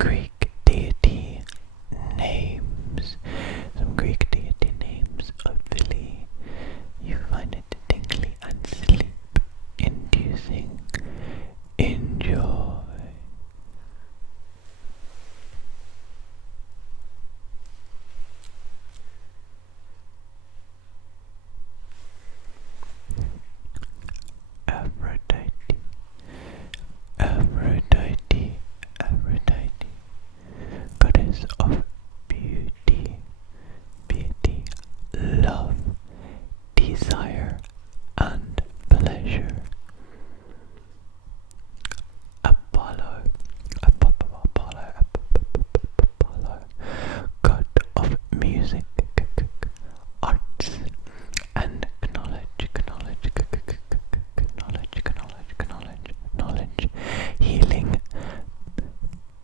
Greek deity names. Some Greek deity names. Hopefully you find it tingly and sleep-inducing. Enjoy. Aphrodite, Aphrodite, Aphrodite, goddess of beauty, beauty, love, desire, and pleasure. Apollo, Apollo, god of music, arts, and knowledge, healing,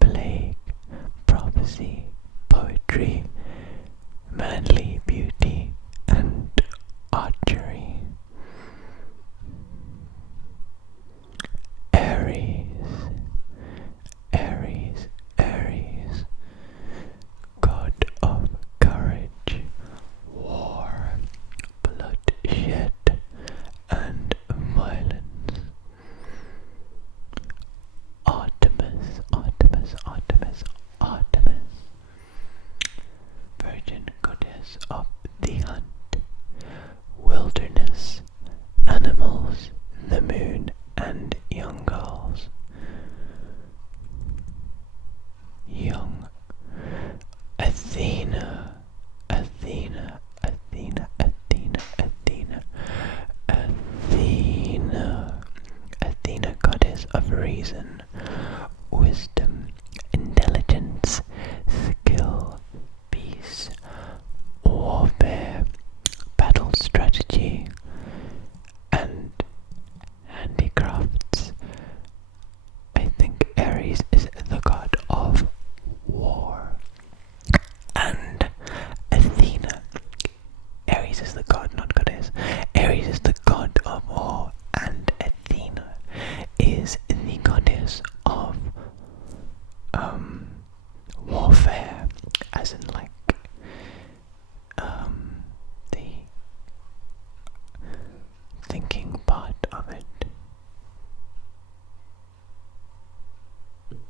plague, prophecy, poetry, manly beauty, and archery. Aries, god of courage, war, bloodshed, and violence. Artemis, virgin goddess of the hunt, wilderness, animals, the moon, and young girls. Young Athena, goddess of reason, wisdom, intelligence, skill, peace, warfare, battle strategy, and handicrafts. I think Aries is the god of war, and Athena. Aries is the god, not goddess. Aries is the god of war, and Athena is the goddess of warfare, as in like the thinking part of it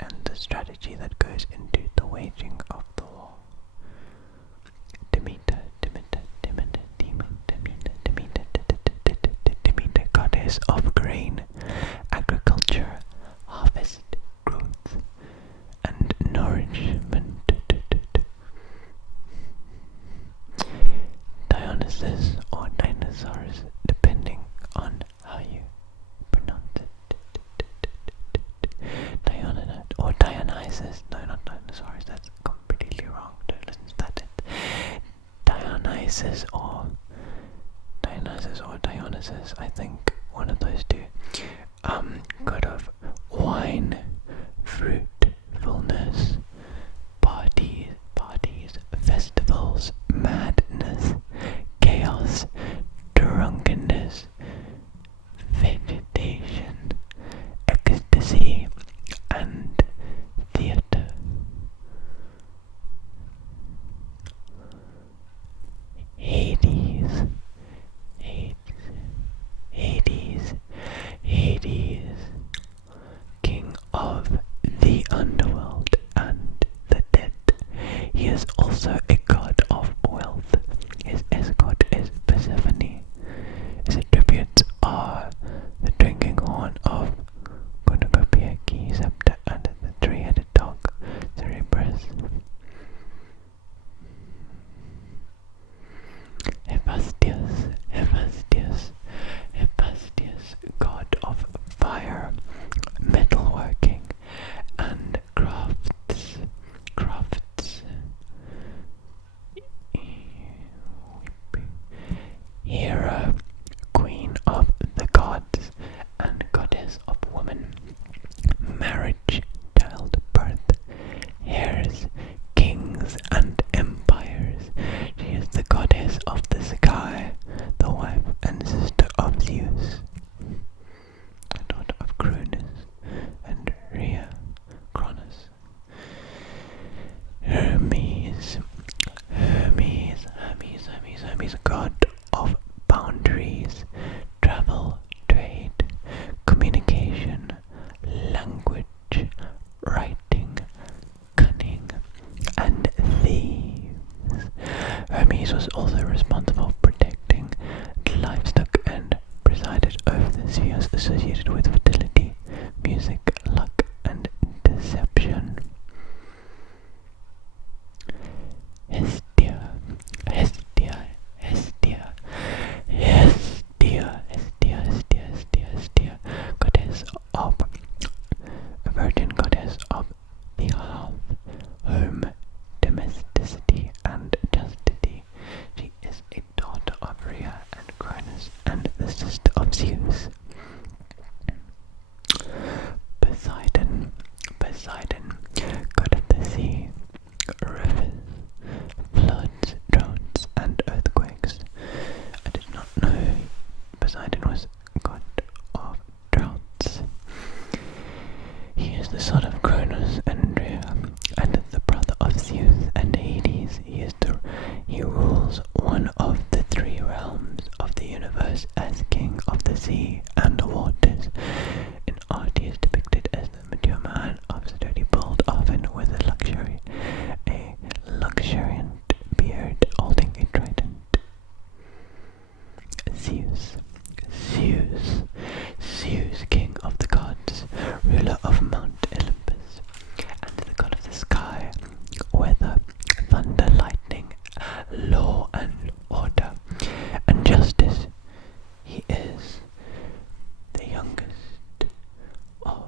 and the strategy that goes into the waging of the war. Demeter, goddess of grain, agriculture, harvest, growth, and nourishment. Dionysus or dinosaurs, depending on how you pronounce it. Dionysus, no, not dinosaurs, that's completely wrong. Don't listen to that. Dionysus or Dionysus, I think one of those two. God of wine, fruitfulness, parties, festivals, madness, chaos, drunkenness, vegetation, ecstasy, and theater. Hades, king of the underworld and the dead. He is also a god of wealth. His escort is Persephone. His attributes are the drinking horn of Cornucopia, key scepter, and the three-headed dog, Cerberus. Hephaestus, god of fire, metalworking, and crafts. of Cronus and Rhea, and the brother of Zeus and Hades. He rules one of the three realms of the universe as king of the sea and the waters. In art, he is depicted as the mature man of sturdy build, often with a luxuriant beard holding a trident. Zeus, king of the gods, ruler of Mount Olympus, and the god of the sky, weather, thunder, lightning, law and order, and justice. He is the youngest of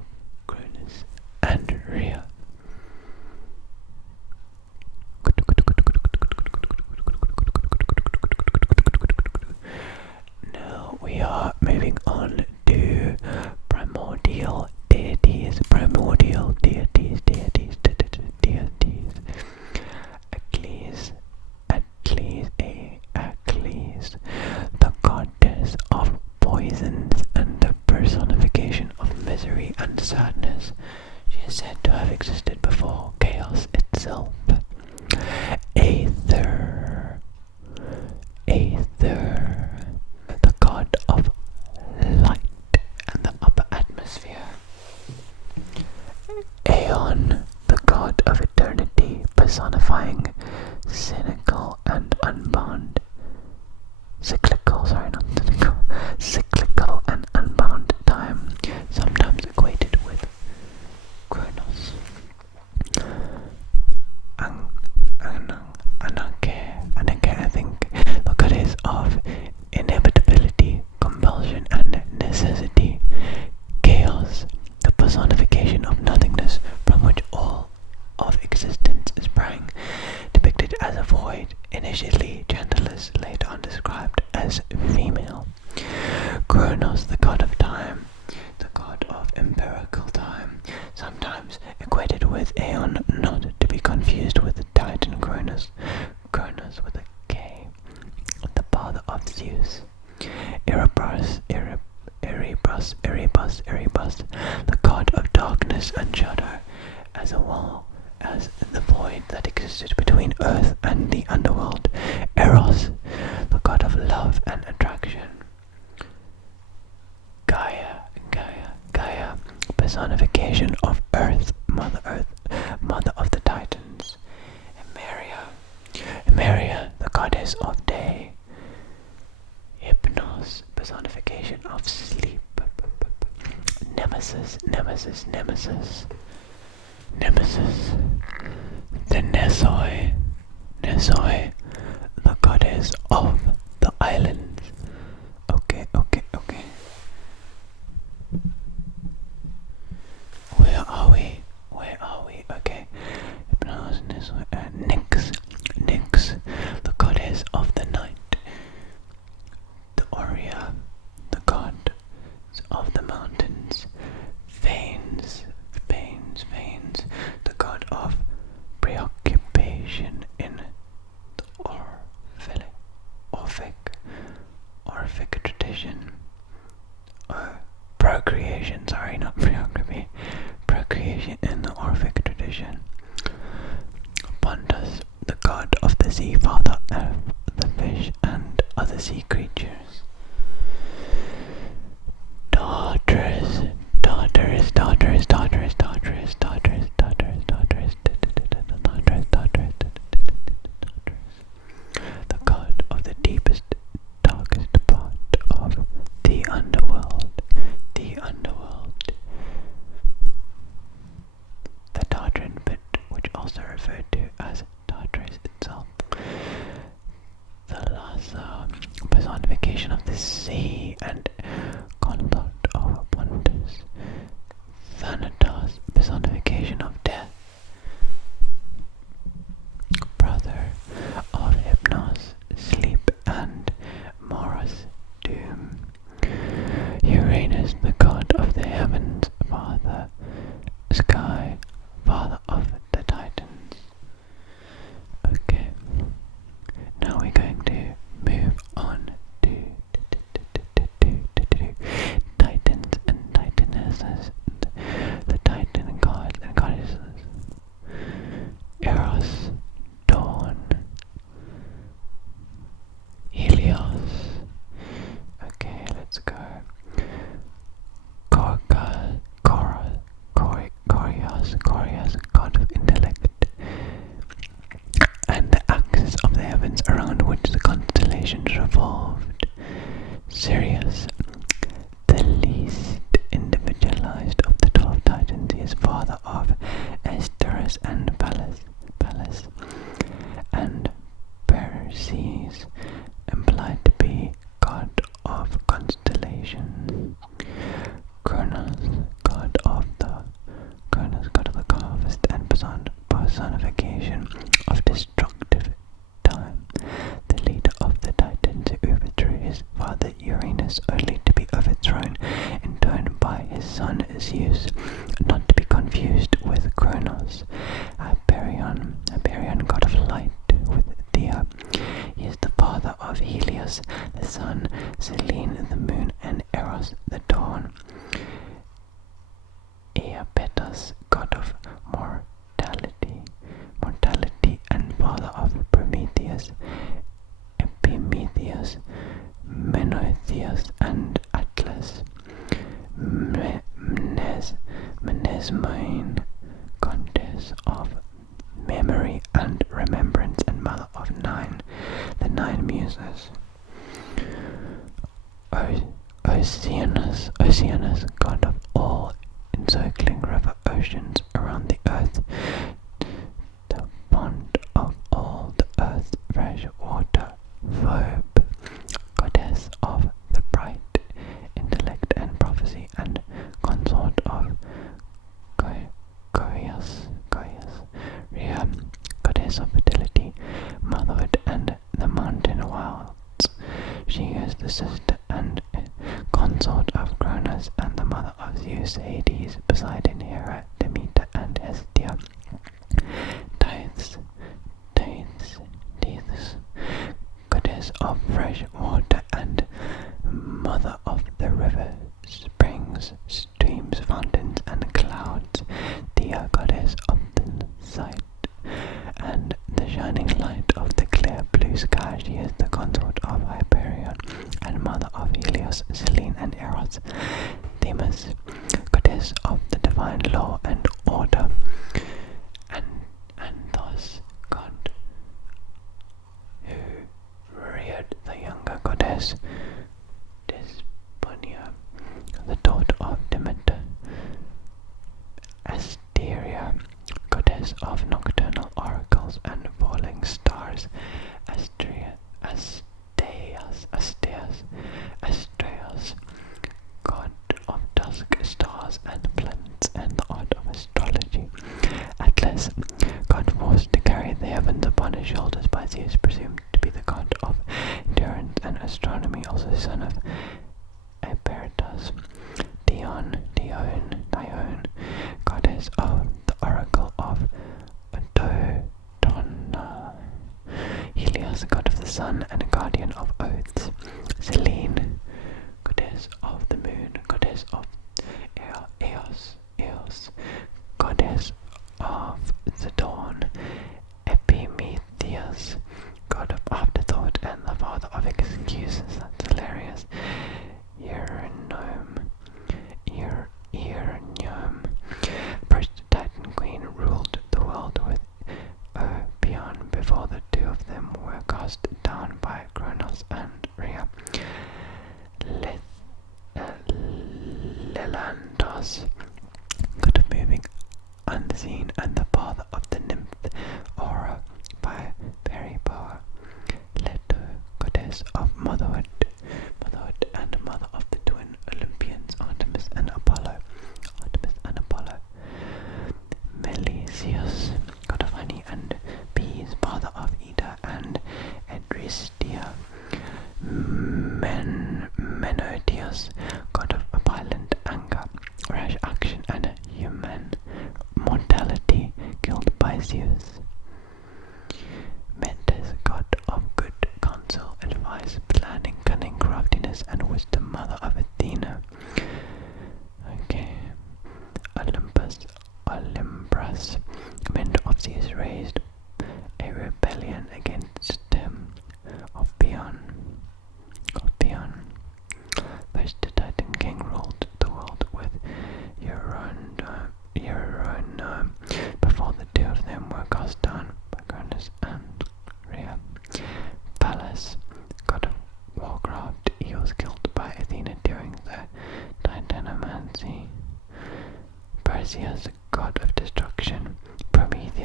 Cronus and Rhea. Now we are moving on to primordial deities. Achilles, the goddess of poisons and the personification of misery and sadness. She is said to have existed before chaos itself. Aether, the god of light and the upper atmosphere. Aeon, the god of eternity, personifying cyclical and unbound time, sometimes equated with Kronos. Ananke, I think, the goddess of inevitability, compulsion, and necessity. Chaos, the personification of nothingness from which all of existence sprang, depicted as a void, initially genderless, later on described as female. Kronos, the god of time, the god of empirical time, sometimes equated with Aeon, not to be confused with the Titan Cronus. Cronus with a K, the father of Zeus. Erebus, the god of darkness and shadow, as well as the void that existed between earth and the underworld. Eros, the god of love and attraction. Gaia, personification of earth, mother of the Titans. Emeria, the goddess of day. Hypnos, personification of sleep. Nemesis, the Nesoi, the goddess of the islands. Okay. Where are we? Okay. Nyx, the goddess of the night. The Aurea, the god of the mountains. Phanes, the god of preoccupation in the Orphic tradition. Procreation in the Orphic tradition. Pontus, the god of the sea, father of the fish and other sea creatures. Daughters. The god of the deepest, darkest part of the underworld. The Tartarian pit, which also referred to as Tartarus itself. The Lhasa, personification of the sea and consort of Pontus. Thanatos, personification of death. Brother of Hypnos, sleep, and Morus, doom. Uranus, the god of the heavens, father, sky, father of the Titans. Okay, now we're going to move on to Cronus, god of intellect, and the axis of the heavens around which the constellations revolved. Sirius, the least individualized of the 12 titans, he is father of Asteria and Pallas, and Perseus, implied to be god of constellations. Cronus, god of the harvest and personification of destructive time, the leader of the Titans who overthrew his father Uranus, only to be overthrown in turn by his son Zeus, not to be confused with Kronos. Hyperion, god of light, with Thea. He is the father of Helios, the sun, Selene, the moon, and Eros, the dawn. Iapetus, god of mortality, and father of Prometheus, Epimetheus, Menoetius, and Atlas. Mnesmine, goddess of memory and remembrance, and mother of the 9 muses. Oceanus, god of all encircling river oceans around the earth, the font of all the earth's fresh water. Phoebe, goddess of the bright intellect and prophecy, and consort of Goius, Rhea, goddess of fertility, motherhood, and the mountain wilds. She is the sister and consort of Cronus, and the mother of Zeus, Hades, Poseidon, Hera, Demeter, and Hestia. Tethys, goddess of fresh water and mother of the rivers, springs, streams, fountains, and clouds. Thea, goddess of the sight and the shining light of the clear blue sky. She is the consort of Hyperion and mother of Helios, Selene, and Eros. Themis, goddess of the divine law and order, and thus god who reared the younger goddess Desponia, the daughter of Demeter. Asteria, goddess of nocturnal oracles and falling stars. Asteas, god of dusk stars and planets and the art of astrology. Atlas, god forced to carry the heavens upon his shoulders by Zeus, presumed to be the god of endurance and astronomy, also son of Eperitus. Dione, goddess of the oracle of Dodona. Helios, god of the sun and guardian of oaths. Selene, goddess of the moon, goddess of Eos, goddess of the dawn. Epimetheus, god of afterthought and the father of excuses. That's hilarious. Euronium, first Titan queen, ruled the world with Opion before the 2 of them were cast down by Kronos and Rhea. Lelantos, god of moving unseen and the father of the nymph Aura by Peripoa. Leto, goddess of motherhood and mother of the twin Olympians Artemis and Apollo. Melesius, god of honey and bees, father of Ida and Edristia. Menoetius, god of violent anger, rash action, and human mortality, killed by Zeus. Metis, god of good counsel, advice, planning, cunning, craftiness, and wisdom, mother of Athena. Okay. Olympus, commander of Zeus, raised a rebellion against him. Ophion. First Titan king ruled the world with Euronome,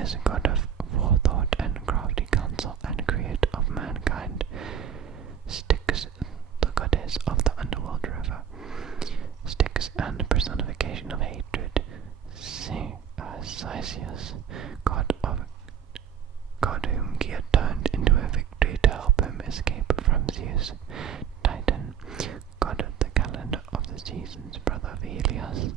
is god of forethought and crafty counsel and creator of mankind. Styx, the goddess of the underworld river. Styx and personification of hatred. Sirius, God whom Gia turned into a victory to help him escape from Zeus. Titan, god of the calendar of the seasons, brother of Helios.